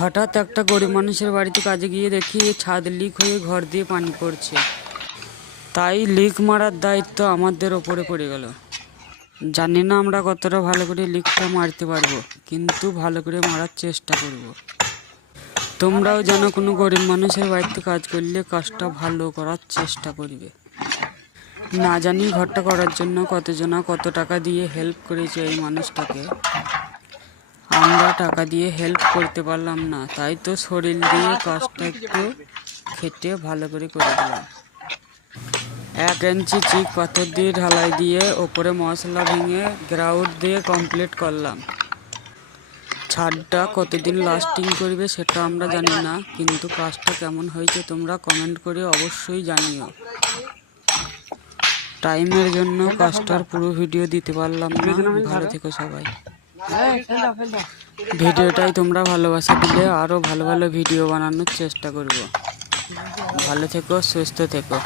হঠাৎ একটা গরিব মানুষের বাড়িতে কাজে গিয়ে দেখি ছাদ লিক হয়ে ঘর দিয়ে পানি পড়ছে। তাই লিক মারার দায়িত্ব আমাদের ওপরে পড়ে গেল। জানি না আমরা কতটা ভালো করে লিকটা মারতে পারবো, কিন্তু ভালো করে মারার চেষ্টা করব। তোমরাও যেন কোনো গরিব মানুষের বাড়িতে কাজ করলে কাজটা ভালো করার চেষ্টা করবে। না জানি ঘরটা করার জন্য কতজনা কত টাকা দিয়ে হেল্প করেছে এই মানুষটাকে। আমরা টাকা দিয়ে হেল্প করতে পারলাম না, তাই তো শরীর দিয়ে কাজটা একটু খেটে ভালো করে দিলাম। 1 ইঞ্চি চিক পাথর দিয়ে ঢালাই দিয়ে ওপরে মশলা ভেঙে গ্রাউট দিয়ে কমপ্লিট করলাম। ছাদটা কতদিন লাস্টিং করবে সেটা আমরা জানি না, কিন্তু কাজটা কেমন হয়েছে তোমরা কমেন্ট করে অবশ্যই জানিও। টাইমের জন্য কাজটার পুরো ভিডিও দিতে পারলাম না। ভালো থেকো সবাই। ভিডিওটাই তোমরা ভালোবাসা দিলে আরও ভালো ভালো ভিডিও বানানোর চেষ্টা করব। ভালো থেকো, সুস্থ থেকো।